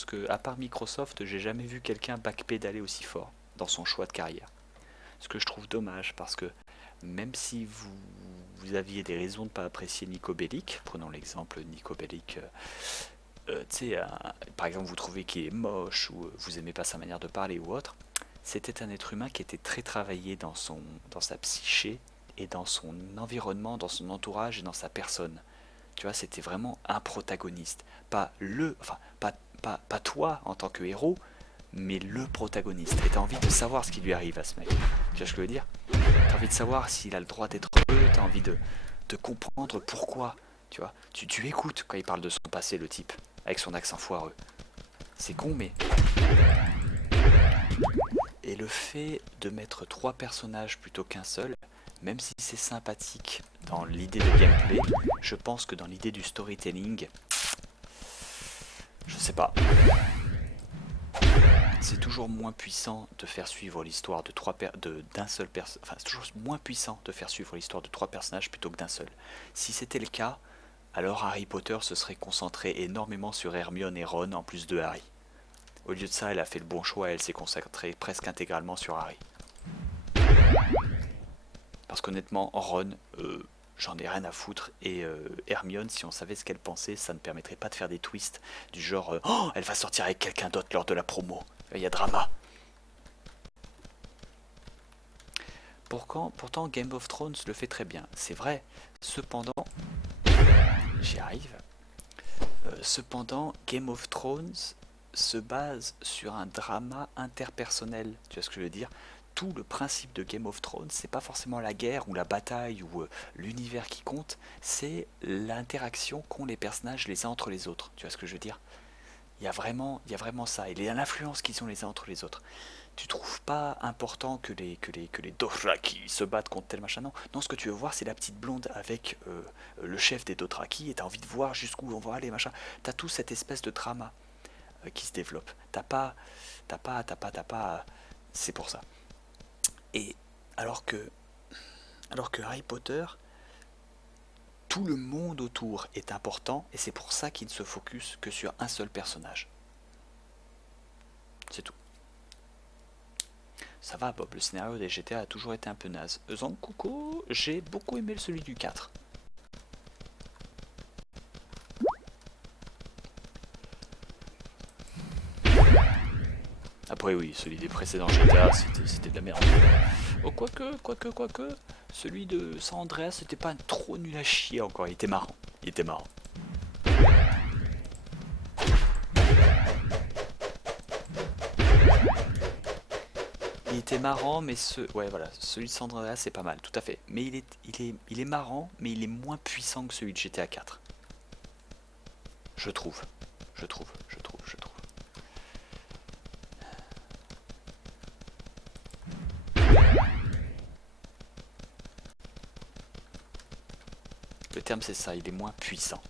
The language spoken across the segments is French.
pense que, à part Microsoft, j'ai jamais vu quelqu'un backpédaler aussi fort dans son choix de carrière. Ce que je trouve dommage, parce que même si vous aviez des raisons de ne pas apprécier Nico Bellic, prenons l'exemple Nico Bellic, tu sais, par exemple, vous trouvez qu'il est moche ou vous aimez pas sa manière de parler ou autre, c'était un être humain qui était très travaillé dans sa psyché et dans son environnement, dans son entourage et dans sa personne. Tu vois, c'était vraiment un protagoniste. Pas toi en tant que héros, mais le protagoniste. Et t'as envie de savoir ce qui lui arrive à ce mec. Tu vois ce que je veux dire? T'as envie de savoir s'il a le droit d'être heureux, t'as envie de comprendre pourquoi. Tu vois, tu écoutes quand il parle de son passé, le type, avec son accent foireux. C'est con, mais... Et le fait de mettre trois personnages plutôt qu'un seul, même si c'est sympathique dans l'idée de gameplay, je pense que dans l'idée du storytelling, je sais pas. C'est toujours moins puissant de faire suivre l'histoire d'un seul personnage. Enfin, c'est toujours moins puissant de faire suivre l'histoire de trois personnages plutôt que d'un seul. Si c'était le cas, alors Harry Potter se serait concentré énormément sur Hermione et Ron en plus de Harry. Au lieu de ça, elle a fait le bon choix et elle s'est consacrée presque intégralement sur Harry. Parce qu'honnêtement, Ron, j'en ai rien à foutre. Et Hermione, si on savait ce qu'elle pensait, ça ne permettrait pas de faire des twists du genre oh, elle va sortir avec quelqu'un d'autre lors de la promo. Il y a drama. Pourtant, Game of Thrones le fait très bien, c'est vrai. Cependant, j'y arrive. Cependant, Game of Thrones se base sur un drama interpersonnel. Tu vois ce que je veux dire? Tout le principe de Game of Thrones, c'est pas forcément la guerre ou la bataille ou l'univers qui compte, c'est l'interaction qu'ont les personnages les uns entre les autres. Tu vois ce que je veux dire? Il y a vraiment ça, et l'influence qu'ils ont les uns entre les autres. Tu trouves pas important que les Dothraki se battent contre tel machin? Non, non, ce que tu veux voir, c'est la petite blonde avec le chef des Dothraki, et t'as envie de voir jusqu'où on va aller, machin. T'as tout cette espèce de drama qui se développe. T'as pas. C'est pour ça. Et alors que Harry Potter, tout le monde autour est important, et c'est pour ça qu'il ne se focus que sur un seul personnage. C'est tout. Ça va Bob, le scénario des GTA a toujours été un peu naze. Zancuco, j'ai beaucoup aimé celui du 4. Après oui, celui des précédents GTA, c'était de la merde. Oh, quoique, celui de San Andreas, c'était pas trop nul à chier encore, il était marrant. Il était marrant. Il était marrant, mais ouais, voilà, celui de San Andreas, c'est pas mal, tout à fait. Mais il est marrant, mais il est moins puissant que celui de GTA 4. Je trouve. Le terme c'est ça, il est moins puissant.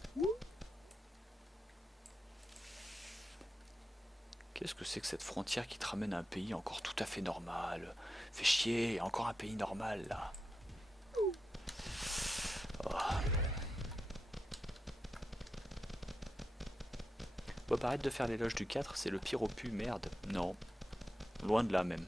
Qu'est-ce que c'est que cette frontière qui te ramène à un pays encore tout à fait normal? Fais chier, encore un pays normal là. Oh. Bon, arrête de faire l'éloge du 4, c'est le pire opus, merde. Non, loin de là même.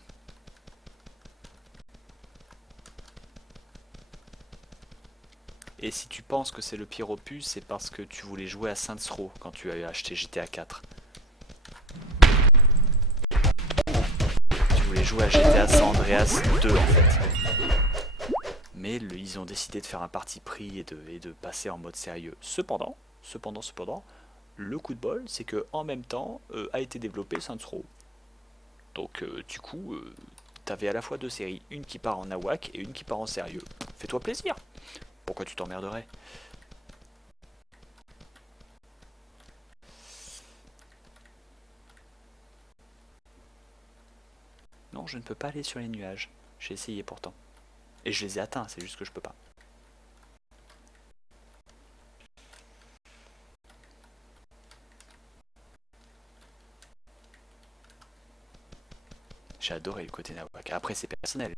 Et si tu penses que c'est le pire opus, c'est parce que tu voulais jouer à Saints Row quand tu as acheté GTA 4. Tu voulais jouer à GTA San Andreas 2 en fait. Mais ils ont décidé de faire un parti pris et de passer en mode sérieux. Cependant, le coup de bol, c'est que en même temps a été développé Saints Row. Donc du coup, t'avais à la fois deux séries, une qui part en nawak et une qui part en sérieux. Fais-toi plaisir. Pourquoi tu t'emmerderais? Non, je ne peux pas aller sur les nuages. J'ai essayé pourtant. Et je les ai atteints, c'est juste que je peux pas. J'ai adoré le côté nawak. Après, c'est personnel.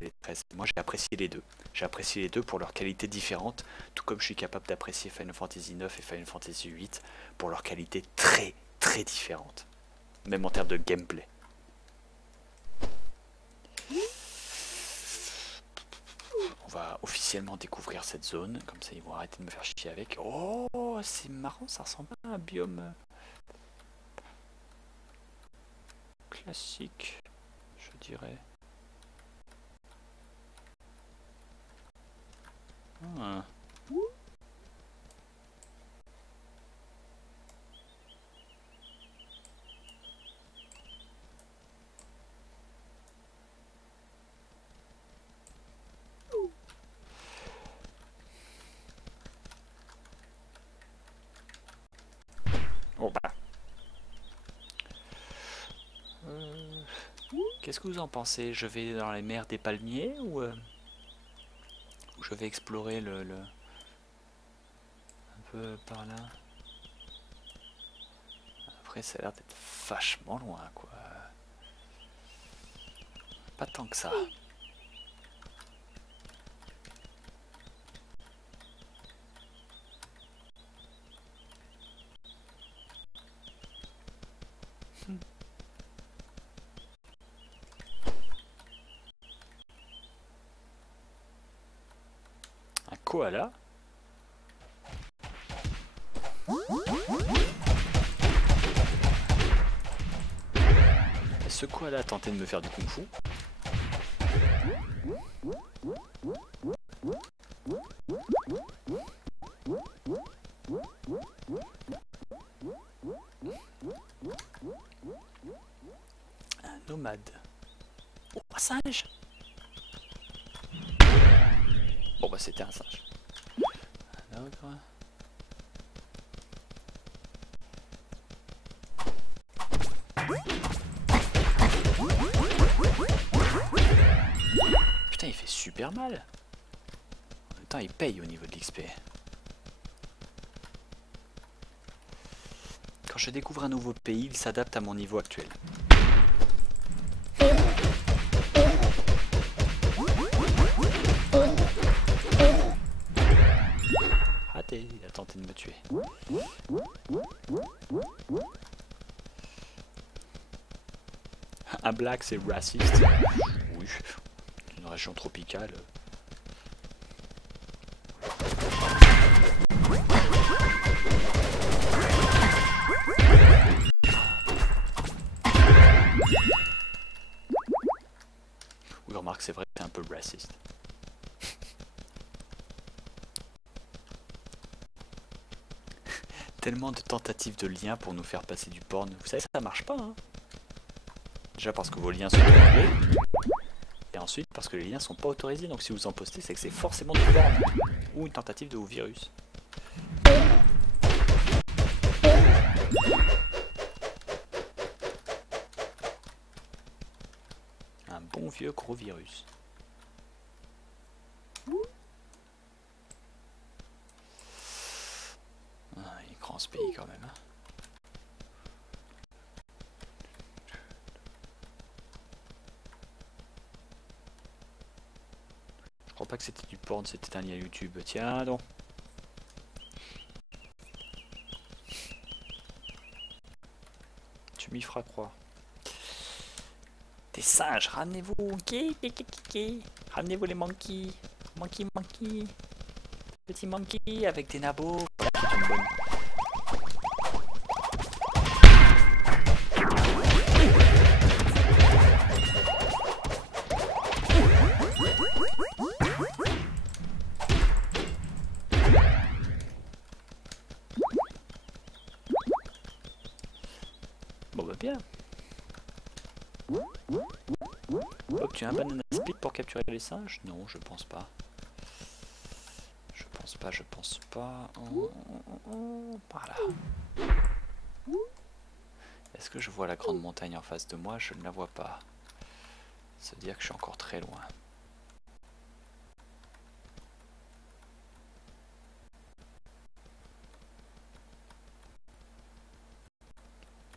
Moi, j'ai apprécié les deux. J'ai apprécié les deux pour leurs qualités différentes, tout comme je suis capable d'apprécier Final Fantasy IX et Final Fantasy VIII pour leurs qualités très, très différentes. même en termes de gameplay. On va officiellement découvrir cette zone, comme ça ils vont arrêter de me faire chier avec. Oh, c'est marrant, ça ressemble à un biome classique, je dirais. Ah. Bon bah. Qu'est-ce que vous en pensez? Je vais dans les mers des palmiers ou je vais explorer un peu par là? Après ça a l'air d'être vachement loin quoi. Pas tant que ça. Un koala? Ce koala a tenté de me faire du kung-fu. Un nomade. Oh, un singe! Bon bah c'était un singe. Un ogre. Putain, il fait super mal. En même temps, il paye au niveau de l'XP. Quand je découvre un nouveau pays, il s'adapte à mon niveau actuel. Raté, il a tenté de me tuer. Un black, c'est raciste. Oui, une région tropicale. Oui, remarque, c'est vrai, c'est un peu raciste. Tellement de tentatives de liens pour nous faire passer du porn. Vous savez, ça marche pas, hein. Déjà parce que vos liens sont en anglais. Et ensuite parce que les liens sont pas autorisés. Donc si vous en postez, c'est que c'est forcément du porn. Ou une tentative de virus. Un bon vieux gros virus. Ah, il est grand ce pays quand même. Hein. Je crois pas que c'était du porn, c'était un lien YouTube. Tiens donc. Tu m'y feras croire. Des singes, ramenez-vous. Ramenez-vous les monkeys. Monkey. Petit monkey avec des nabots. Voilà, c'est une bonne. Bon bah bien. Hop, tu as un banana split pour capturer les singes? Non, je pense pas. Je pense pas. Par là. Est-ce que je vois la grande montagne en face de moi? Je ne la vois pas. Ça veut dire que je suis encore très loin.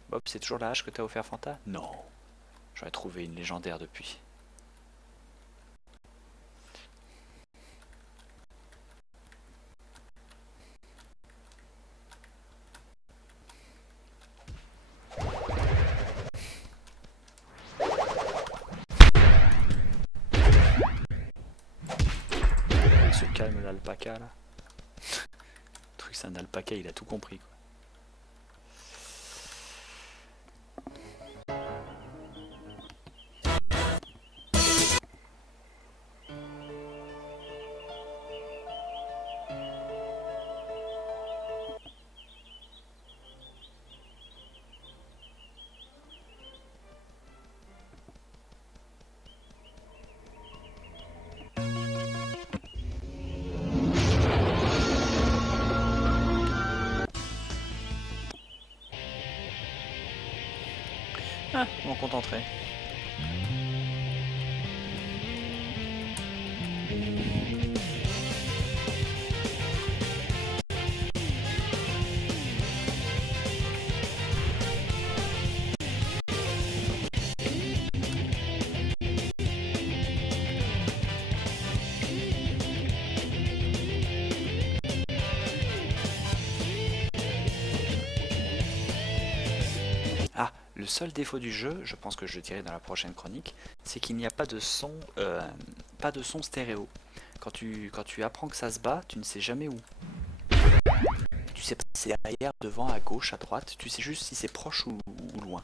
Bob, c'est toujours la hache que t'as offert Fanta? Non. J'aurais trouvé une légendaire depuis. calme l'alpaca là. Le truc c'est un alpaca, il a tout compris quoi. Ah, m'en contenterai. Ah, le seul défaut du jeu, je pense que je le dirai dans la prochaine chronique, c'est qu'il n'y a pas de son stéréo. Quand tu apprends que ça se bat, tu ne sais jamais où. Tu sais pas si c'est derrière, devant, à gauche, à droite, tu sais juste si c'est proche ou loin.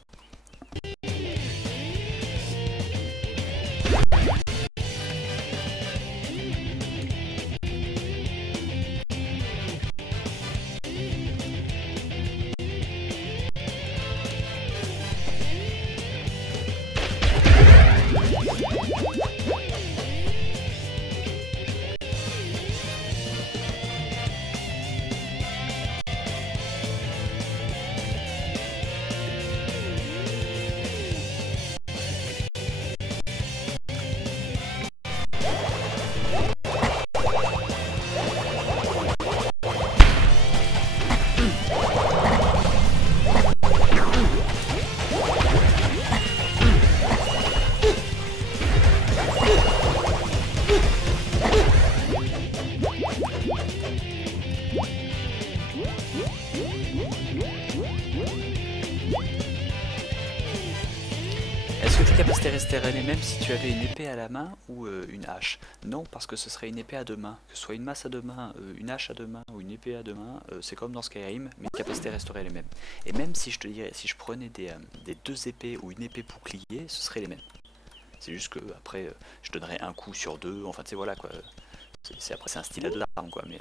Est-ce que tes capacités resteraient les mêmes si tu avais une épée à la main ou une hache? Non, parce que ce serait une épée à deux mains. Que ce soit une masse à deux mains, une hache à deux mains ou une épée à deux mains, c'est comme dans Skyrim, mes capacités resteraient les mêmes. Et même si je te dirais, si je prenais des deux épées ou une épée bouclier, ce serait les mêmes. C'est juste que après, je donnerais un coup sur deux, enfin tu sais voilà quoi. Après c'est un style à deux armes quoi, mais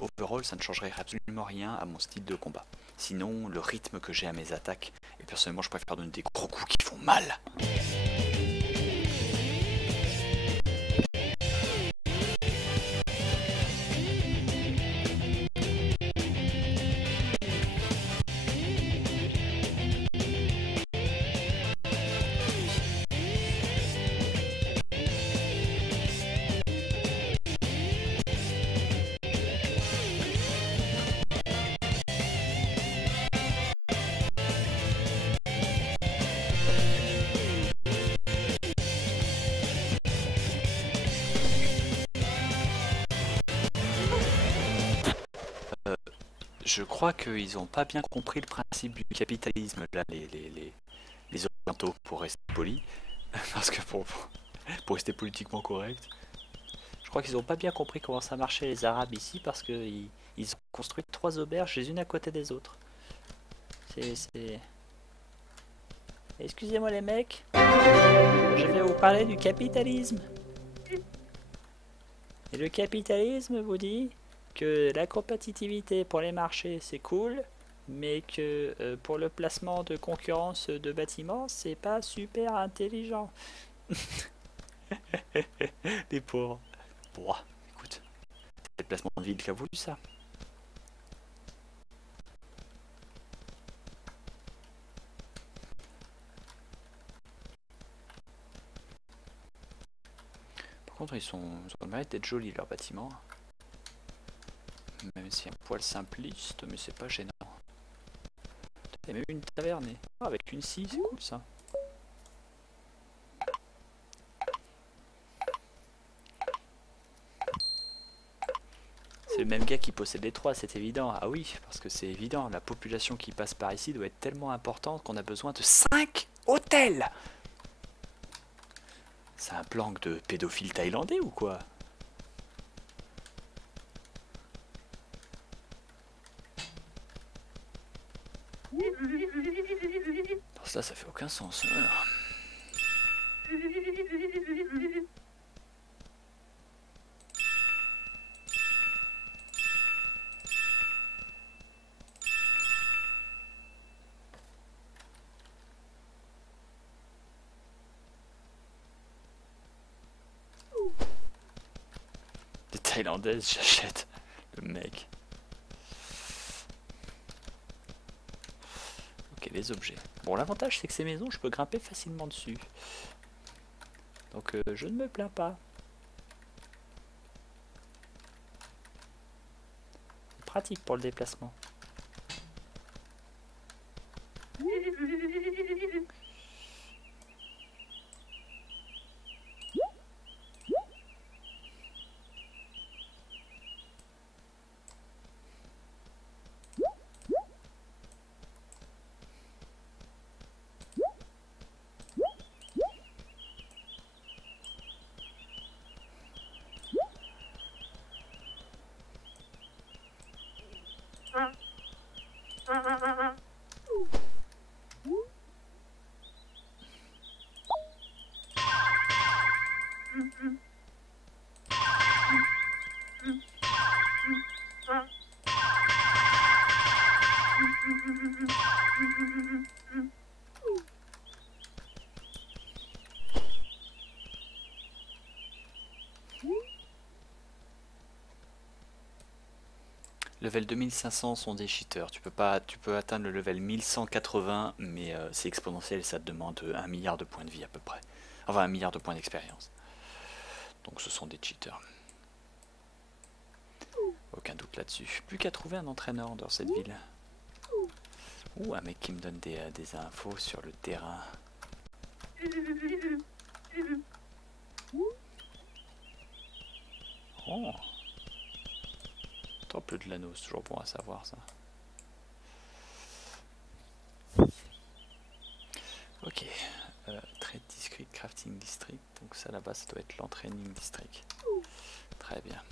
overall ça ne changerait absolument rien à mon style de combat. Sinon, le rythme que j'ai à mes attaques, et personnellement je préfère donner des gros coups qui font mal. Je crois qu'ils n'ont pas bien compris le principe du capitalisme, là, les orientaux, pour rester poli, parce que pour rester politiquement correct, je crois qu'ils n'ont pas bien compris comment ça marchait les Arabes ici, parce qu'ils ont construit 3 auberges les unes à côté des autres. Excusez-moi les mecs, je vais vous parler du capitalisme. Et le capitalisme vous dit que la compétitivité pour les marchés c'est cool, mais que pour le placement de concurrence de bâtiments c'est pas super intelligent. Les pauvres. Bon, écoute, c'est le placement de ville qui a voulu ça. Par contre, ils ont le mérite d'être jolis leurs bâtiments. Même si un poil simpliste, mais c'est pas gênant. Il y a même une taverne. Ah, avec une scie, c'est cool ça. C'est le même gars qui possède les 3, c'est évident. Ah oui, parce que c'est évident, la population qui passe par ici doit être tellement importante qu'on a besoin de 5 hôtels. C'est un plan de pédophile thaïlandais ou quoi? Ça fait aucun sens. Des Thaïlandaises, j'achète. Le mec. Ok, les objets. Bon, l'avantage c'est que ces maisons, je peux grimper facilement dessus. Donc je ne me plains pas. Pratique pour le déplacement. Level 2500 sont des cheaters. Tu peux atteindre le level 1180, mais c'est exponentiel et ça te demande 1 milliard de points de vie à peu près. Enfin 1 milliard de points d'expérience. Donc ce sont des cheaters. Aucun doute là-dessus. Plus qu'à trouver un entraîneur dans cette ville. Ouh, un mec qui me donne des infos sur le terrain. Oh, temple de l'anneau, c'est toujours bon à savoir ça. Ok, Trade District, Crafting District, donc ça là-bas ça doit être l'entraining district. Très bien.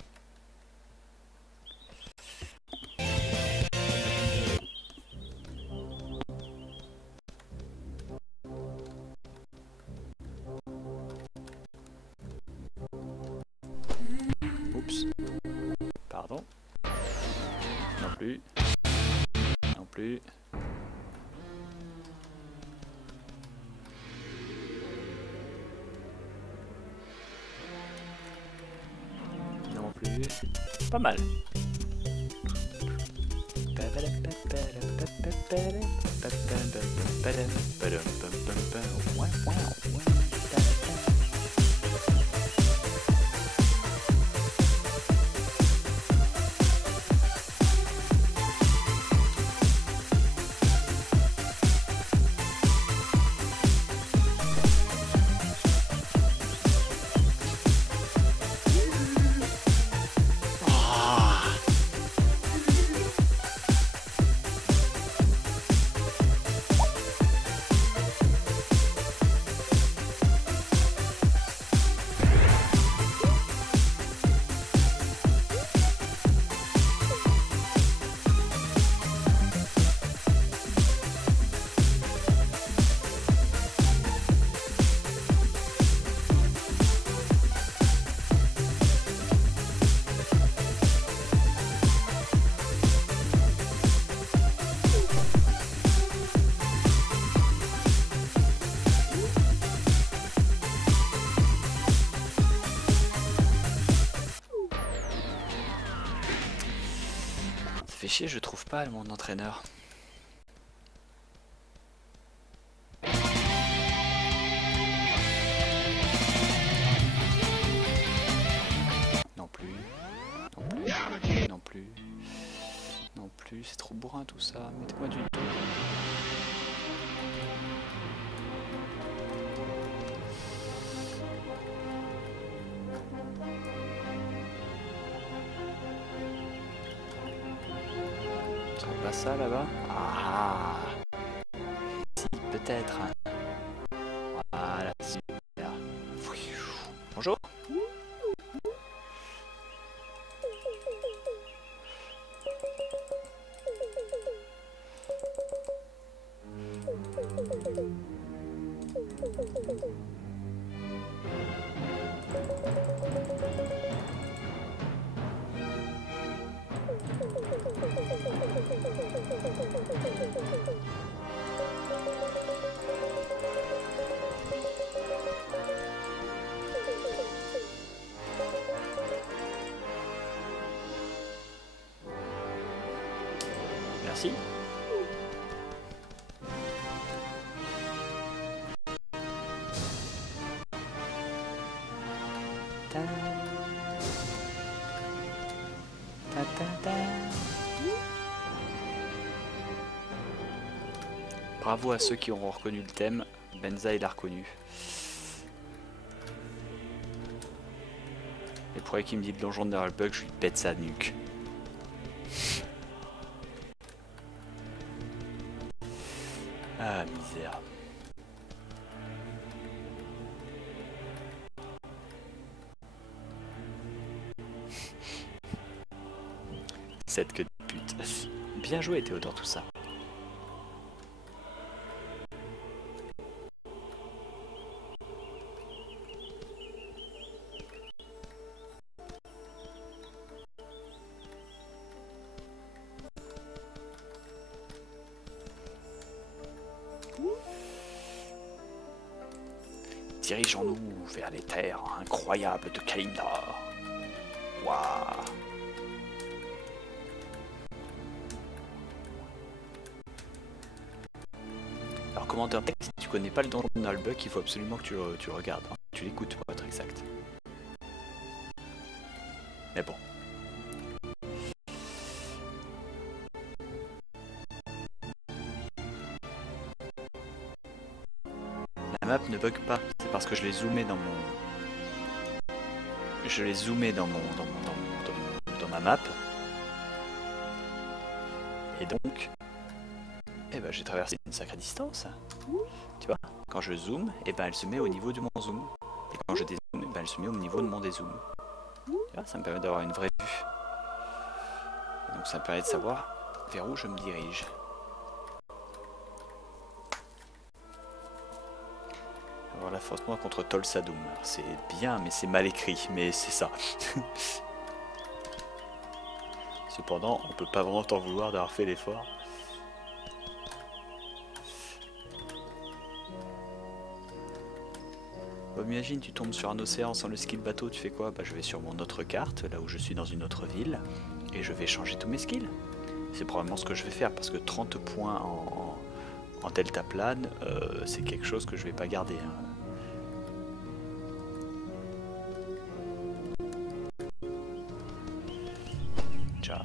Oups, pardon. Non plus. Non plus. Non plus. Pas mal. Fait chier, je trouve pas mon entraîneur. Non plus. Non plus. Non plus. Non plus. C'est trop bourrin tout ça. Mettez-moi du dos. Pas ça là-bas? Ah, si, peut-être. Voilà, super. Bonjour. Merci. Bravo à ceux qui auront reconnu le thème. Benza il l'a reconnu. Et pour qui me dit le donjon de Narlbug, je lui pète sa nuque. Ah misère. Cette queue de pute. Bien joué Théodore tout ça. Dirigeons-nous vers les terres incroyables de Kalimdor. Waouh. Alors commentaire texte, si tu connais pas le donjon de Narlbug, il faut absolument que tu le regardes. Hein. Tu l'écoutes pour être exact. Mais bon. La map ne bug pas, c'est parce que je l'ai zoomé dans mon... Je l'ai zoomé dans ma map. Et donc... Eh ben j'ai traversé une sacrée distance. Tu vois, quand je zoome, eh ben elle se met au niveau de mon zoom. Et quand je dézoome, eh ben elle se met au niveau de mon dézoom. Tu vois, ça me permet d'avoir une vraie vue. Donc ça me permet de savoir vers où je me dirige. Alors l'affrontement contre Tol Sadoum. C'est bien, mais c'est mal écrit, mais c'est ça. Cependant, on peut pas vraiment t'en vouloir d'avoir fait l'effort. Bon, imagine, tu tombes sur un océan sans le skill bateau, tu fais quoi? Bah, je vais sur mon autre carte, là où je suis dans une autre ville, et je vais changer tous mes skills. C'est probablement ce que je vais faire, parce que 30 points en deltaplane, c'est quelque chose que je vais pas garder. Hein. Tcha.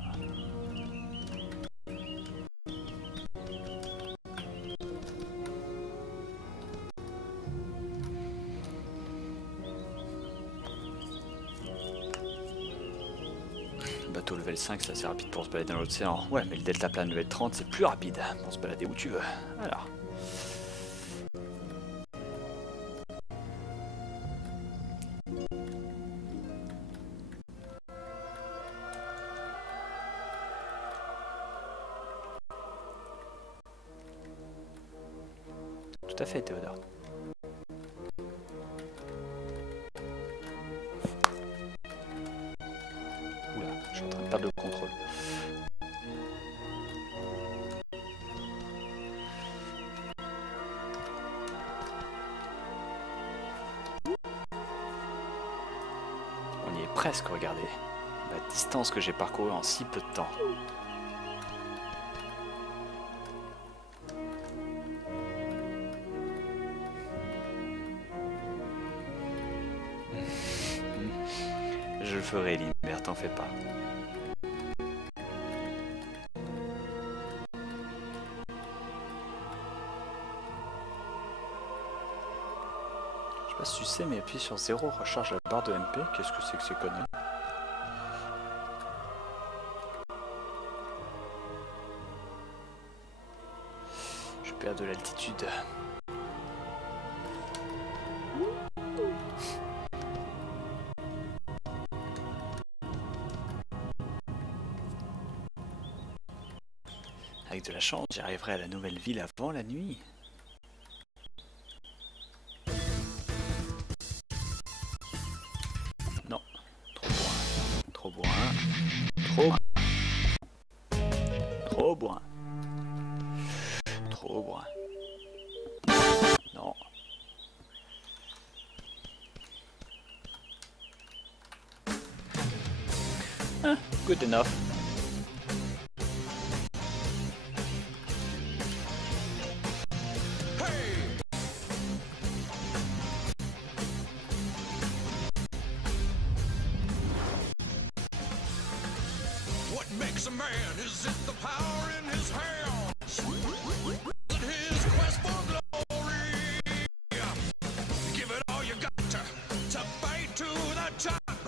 Bateau level 5, c'est assez rapide pour se balader dans l'océan. Ouais, mais le deltaplane level 30, c'est plus rapide pour se balader où tu veux. Alors. Tout à fait, Théodore. Oula, je suis en train de perdre le contrôle. On y est presque, regardez. La distance que j'ai parcourue en si peu de temps. Je le ferai, Limbert, t'en fais pas. Je sais pas si tu sais, mais appuyer sur 0 recharge la barre de MP. Qu'est-ce que c'est que ces conneries? Je perds de l'altitude. Avec de la chance, j'arriverai à la nouvelle ville avant la nuit. bourrin. Trop bourrin. Non. Ah, good enough. Makes a man, is it the power in his hand? Is it his quest for glory? Give it all you got to fight to the top,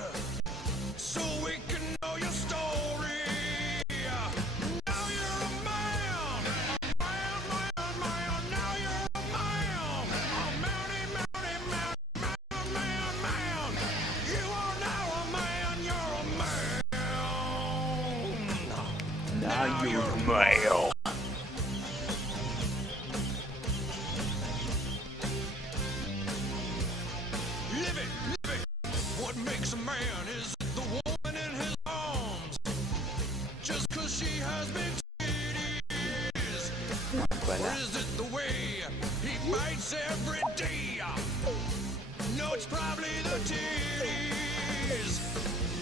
so we can know your story. Now you're a man, man, now you're a man, man. You are now a man, you're a man. Now you're a male. Live it. What makes a man? Is it the woman in his arms? Just 'cause she has big titties? Voilà. Or is it the way he fights every day? No, it's probably the titties.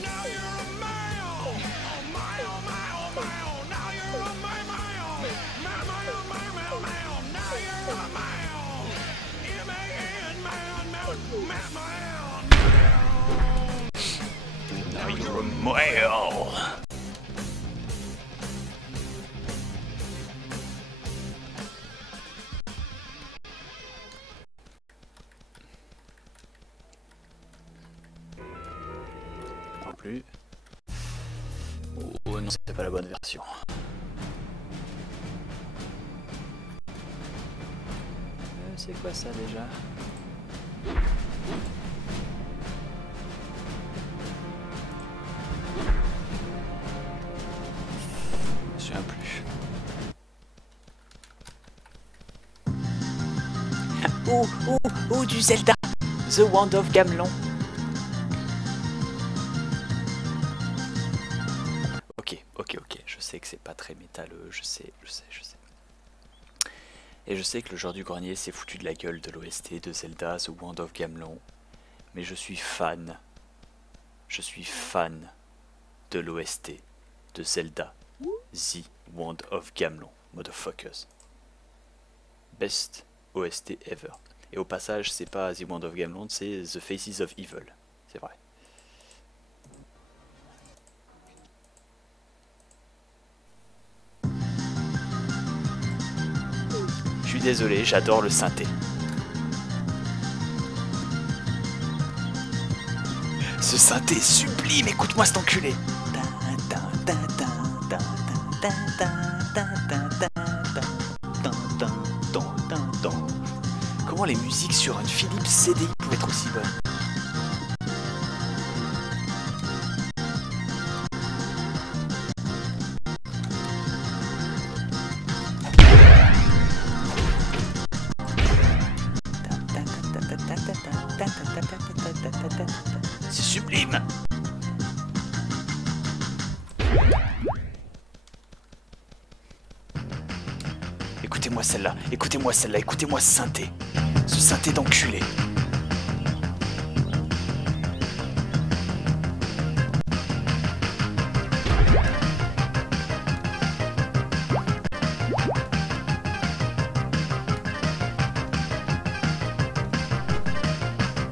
Now you're a male. Oh my, oh my, oh my, oh. Now you're a male. Now you're a male. M-A-N, man. Now you're a male. Non plus. Oh non, c'était pas la bonne version. C'est quoi ça déjà? Je me souviens plus. Oh, du Zelda! The Wand of Gamelon. Ok, je sais que c'est pas très métalleux, je sais. Et je sais que le joueur du grenier s'est foutu de la gueule de l'OST de Zelda The Wand of Gamelon. Mais je suis fan. Je suis fan de l'OST de Zelda The Wand of Gamelon. Motherfuckers. Best OST ever. Et au passage, c'est pas The Wand of Gamelon, c'est The Faces of Evil. C'est vrai. Je suis désolé, j'adore le synthé. Ce synthé est sublime, écoute-moi cet enculé. Comment les musiques sur une Philips CDI pouvaient être aussi bonnes? C'est sublime. Écoutez-moi celle-là, écoutez-moi celle-là, écoutez-moi ce synthé. Ce synthé d'enculé.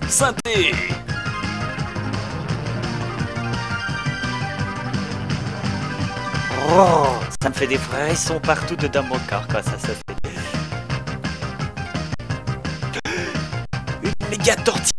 Synthé. Oh, ça me fait des frissons partout dedans mon corps quand ça se fait. Une méga tortille